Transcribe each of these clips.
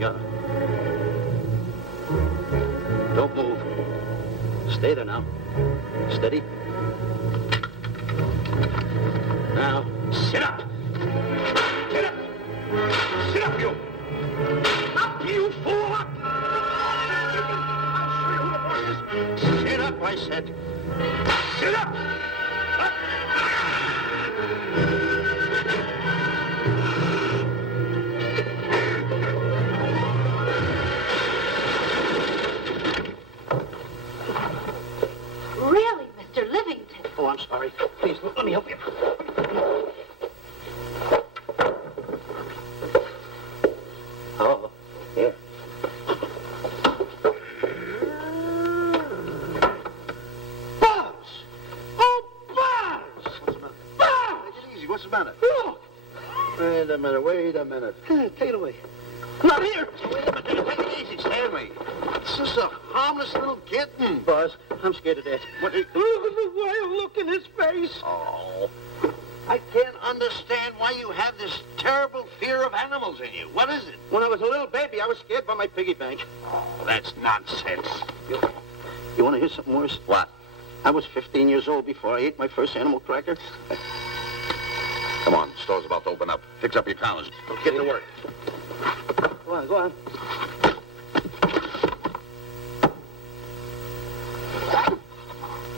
got it. Don't move. Stay there now. Steady. Now, sit up. Get up. Sit up, you. Up, you fool, up. I'll show you who the boss is. Sit up, I said. Sit up. Up. Really, Mr. Livington? Oh, I'm sorry. Please, let me help you. Oh, here. Buzz! Oh, Buzz! What's the matter? Buzz! Take it easy. What's the matter? Look! Wait a minute. Take it away. Not here! Wait a minute. Take it easy, Stanley. It's just a harmless little kitten. Buzz, I'm scared to death. What? Look at the wild look in his face. Oh. I can't understand why you have this terrible fear of animals in you. What is it? When I was a little baby, I was scared by my piggy bank. Oh, that's nonsense. You want to hear something worse? What? I was 15 years old before I ate my first animal cracker. Come on, the store's about to open up. Fix up your counters. Let's get to work. Go on.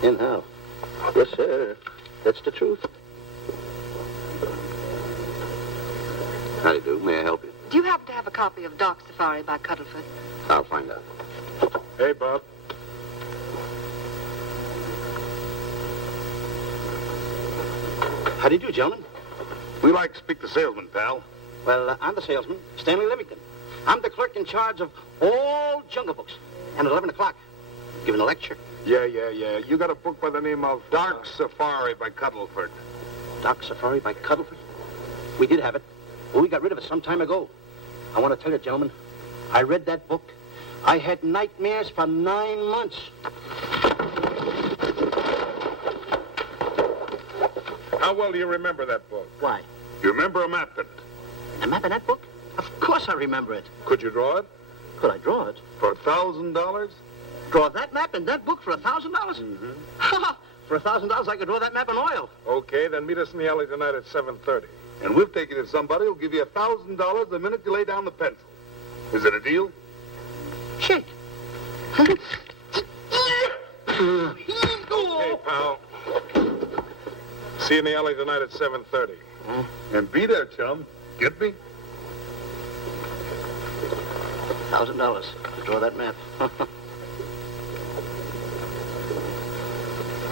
In how? Yes, sir. That's the truth. How do you do? May I help you? Do you happen to have a copy of Dark Safari by Cuddlefoot? I'll find out. Hey, Bob. How do you do, gentlemen? We like to speak to salesman, pal. Well, I'm the salesman, Stanley Livington. I'm the clerk in charge of all Jungle Books. And at 11 o'clock, giving a lecture. Yeah. You got a book by the name of Dark Safari by Cuddlefoot. Dark Safari by Cuddlefoot? We did have it. Well, we got rid of it some time ago. I want to tell you, gentlemen, I read that book. I had nightmares for 9 months. How well do you remember that book? Why? You remember a map in it? A map in that book? Of course I remember it. Could you draw it? Could I draw it? For $1,000? Draw that map in that book for $1,000? Mm-hmm. For $1,000, I could draw that map in oil. Okay, then meet us in the alley tonight at 7:30. And we'll take you to somebody who'll give you $1,000 the minute you lay down the pencil. Is it a deal? Shake. Okay, pal. See you in the alley tonight at 7:30. And be there, chum. Get me? $1,000 to draw that map.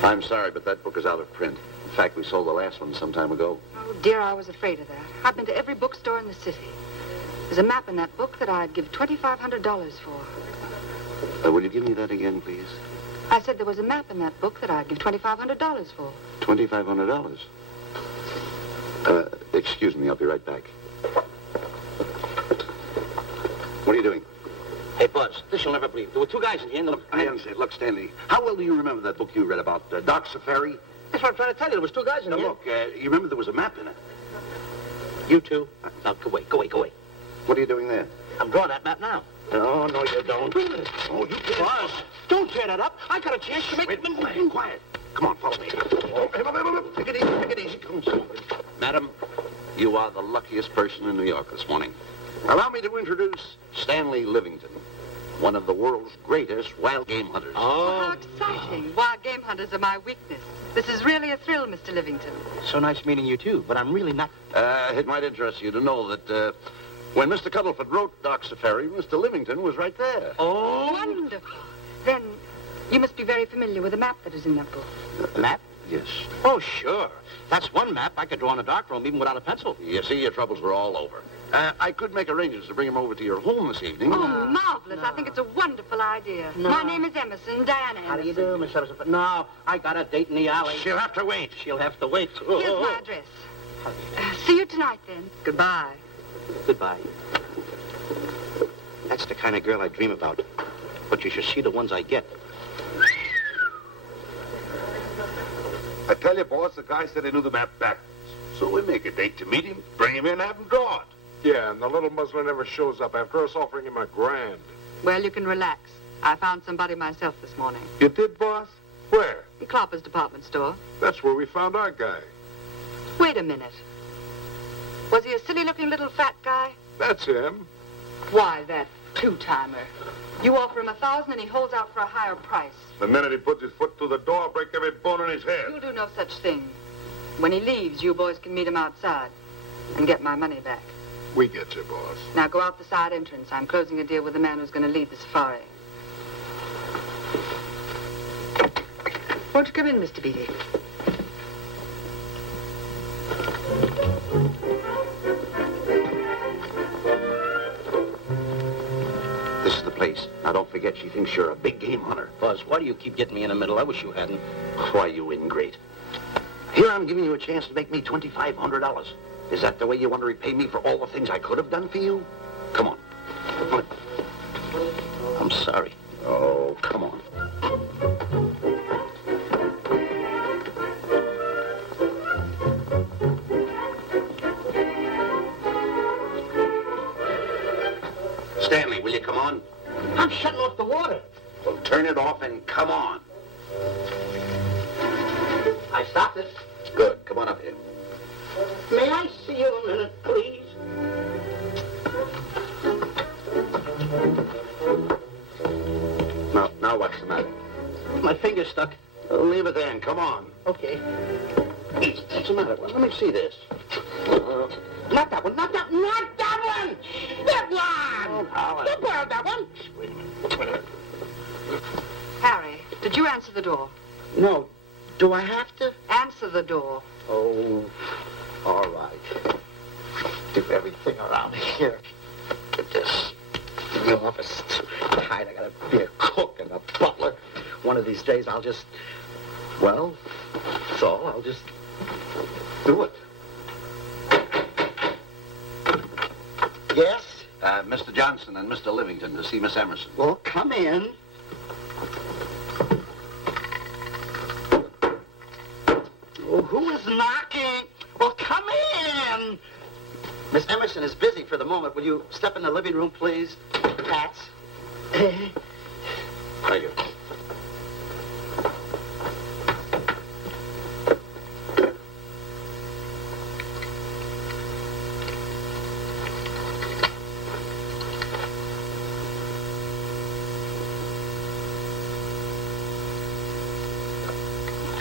I'm sorry, but that book is out of print. In fact, we sold the last one some time ago. Oh, dear, I was afraid of that. I've been to every bookstore in the city. There's a map in that book that I'd give $2,500 for. Will you give me that again, please? I said there was a map in that book that I'd give $2,500 for. $2,500? Excuse me, I'll be right back. What are you doing? Hey, Buzz, this you'll never believe. There were two guys in here. I understand. Look, Stanley, how well do you remember that book you read about Dark Safari? That's what I'm trying to tell you. There was two guys in Now, here. look, you remember there was a map in it. You two. Now, go away. What are you doing there? I'm drawing that map now. No, you don't. Oh, you can't. Buzz, don't tear that up. I got a chance to make... Wait, quiet. Come on, follow me. Oh, take it easy. Come on. Madam, you are the luckiest person in New York this morning. Allow me to introduce Stanley Livington, one of the world's greatest wild game hunters. Oh, how exciting. Wild game hunters are my weakness. This is really a thrill, Mr. Livington. So nice meeting you, too, but I'm really not... It might interest you to know that when Mr. Cuddlefoot wrote Dark Safari, Mr. Livington was right there. Oh! Wonderful. Then you must be very familiar with the map that is in that book. Map? Yes. Oh, sure. That's one map I could draw in a darkroom even without a pencil. You see, your troubles were all over. I could make arrangements to bring him over to your home this evening. Oh, marvelous. I think it's a wonderful idea. No. My name is Emerson, Diana Emerson. How do you do, Miss Emerson? But no, I got a date in the alley. She'll have to wait. She'll have to wait. Here's my address. See you tonight, then. Goodbye. Goodbye. That's the kind of girl I dream about. But you should see the ones I get. I tell you, boss, the guy said he knew the map backwards. So we make a date to meet him, bring him in, have him draw it. Yeah, and the little muzzler never shows up after us offering him $1,000. Well, you can relax. I found somebody myself this morning. You did, boss? Where? In Clopper's department store. That's where we found our guy. Wait a minute. Was he a silly-looking little fat guy? That's him. Why, that two-timer. You offer him $1,000 and he holds out for a higher price. The minute he puts his foot through the door, I'll break every bone in his head. You'll do no such thing. When he leaves, you boys can meet him outside and get my money back. We get you, boss. Now go out the side entrance. I'm closing a deal with the man who's going to lead the safari. Won't you come in, Mr. Beatty? This is the place. Now, don't forget, she thinks you're a big game hunter. Buzz, why do you keep getting me in the middle? I wish you hadn't. Why, you ingrate. Here I'm giving you a chance to make me $2,500. Is that the way you want to repay me for all the things I could have done for you? Come on. I'm sorry. Oh, come on. Stanley, will you come on? I'm shutting off the water. Well, turn it off and come on. I stopped it. Good. Come on up here. May I see you a minute, please? Now what's the matter? My finger's stuck. Leave it then. Come on. Okay. What's the matter? Well, let me see this. Not that one. Not that one. Not that one. That one. Oh, Don't borrow that one. Wait a minute. Harry, did you answer the door? No. Do I have to? Answer the door. Oh, all right. Do everything around here. Get this. The office is tight. I gotta be a cook and a butler. One of these days I'll just, well, so I'll just do it. Yes? Mr. Johnson and Mr. Livington to see Miss Emerson. Well, come in. Oh, who is knocking? Well, come in. Miss Emerson is busy for the moment. Will you step in the living room, please? Pats. Thank you.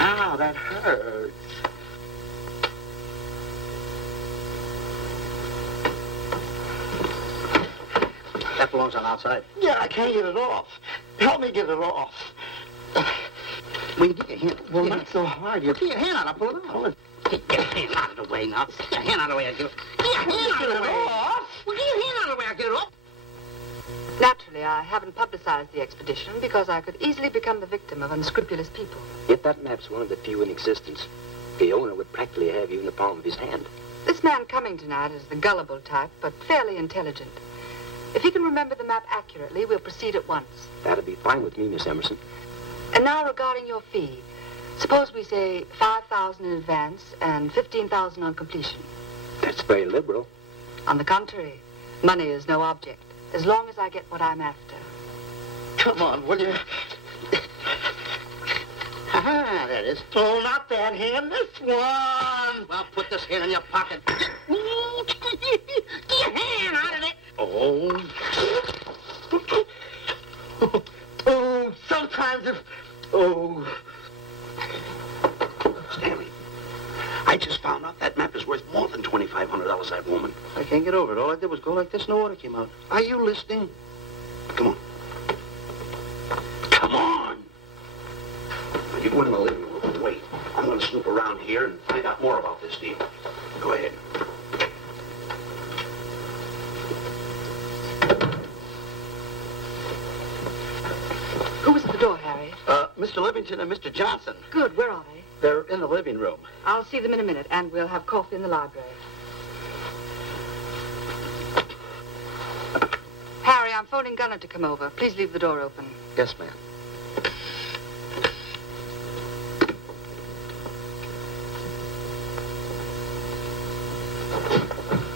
Ow, that hurts. That belongs on outside. Yeah, I can't get it off. Help me get it off. Well, you get your hand. Well, not so hard. You get your hand out. I'll pull it out. Get your hand out of the way now. Get your hand out of the way. I'll get it. Get your hand out of the way. Well, get your hand out of the way. I'll get it off. Naturally, I haven't publicized the expedition because I could easily become the victim of unscrupulous people. Yet that map's one of the few in existence. The owner would practically have you in the palm of his hand. This man coming tonight is the gullible type, but fairly intelligent. If he can remember the map accurately, we'll proceed at once. That'd be fine with me, Miss Emerson. And now regarding your fee. Suppose we say $5,000 in advance and $15,000 on completion. That's very liberal. On the contrary, money is no object, as long as I get what I'm after. Come on, will you? Ah, that is. Oh, not that hand, this one. Well, put this hand in your pocket. Get your hand out of it. Oh. Oh, sometimes if... Oh. Stanley, I just found out that map is worth more than $2,500, that woman. I can't get over it. All I did was go like this and the water came out. Are you listening? Come on. Come on. Now, you go in the living room and wait. I'm going to snoop around here and find out more about this deal. Go ahead. Who was at the door, Harry? Mr. Livington and Mr. Johnson. Good, where are they? They're in the living room. I'll see them in a minute, and we'll have coffee in the library. Harry, I'm phoning Gunner to come over. Please leave the door open. Yes, ma'am.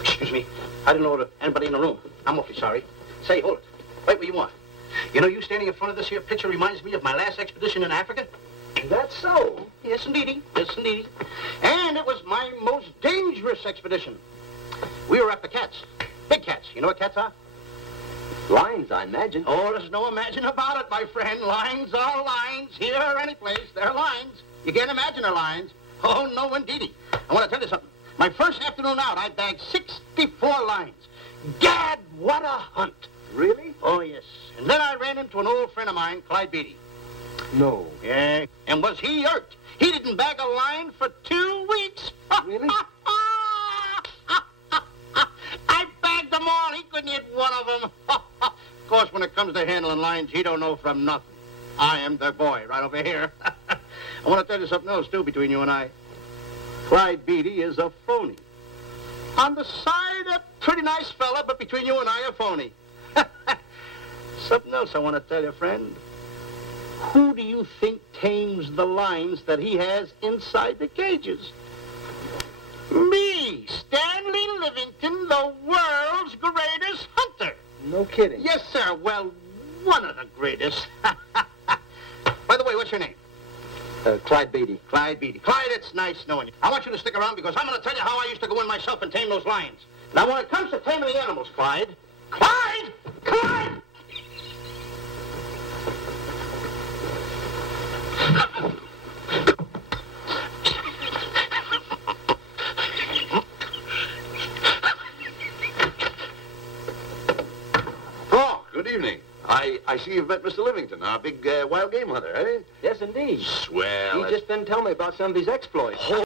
Excuse me. I didn't know anybody in the room. I'm awfully sorry. Say, hold it. Wait where you are. You know, you standing in front of this here picture reminds me of my last expedition in Africa. That's so. Yes, indeedy. Yes, indeedy. And it was my most dangerous expedition. We were after cats. Big cats. You know what cats are? Lions, I imagine. Oh, there's no imagine about it, my friend. Lions are lions. Here or any place, they're lions. You can't imagine they're lions. Oh, no, indeedy. I want to tell you something. My first afternoon out, I bagged 64 lions. Gad, what a hunt. Really? Oh, yes. And then I ran into an old friend of mine, Clyde Beatty. No. Yeah. And was he irked? He didn't bag a lion for 2 weeks. Really? I bagged them all. He couldn't hit one of them. Of course, when it comes to handling lions, he don't know from nothing. I am the boy right over here. I want to tell you something else, too, between you and I. Clyde Beatty is a phony. On the side, a pretty nice fella, but between you and I, a phony. Something else I want to tell you, friend. Who do you think tames the lions that he has inside the cages? Me, Stanley Livington, the world's greatest hunter. No kidding. Yes, sir. Well, one of the greatest. By the way, what's your name? Clyde Beatty. Clyde Beatty. Clyde, it's nice knowing you. I want you to stick around because I'm going to tell you how I used to go in myself and tame those lions. Now, when it comes to taming the animals, Clyde... Clyde! Clyde! Oh, good evening. I see you've met Mr. Livington, our big wild game hunter, eh? Yes, indeed. Swell. He's just been telling me about some of his exploits.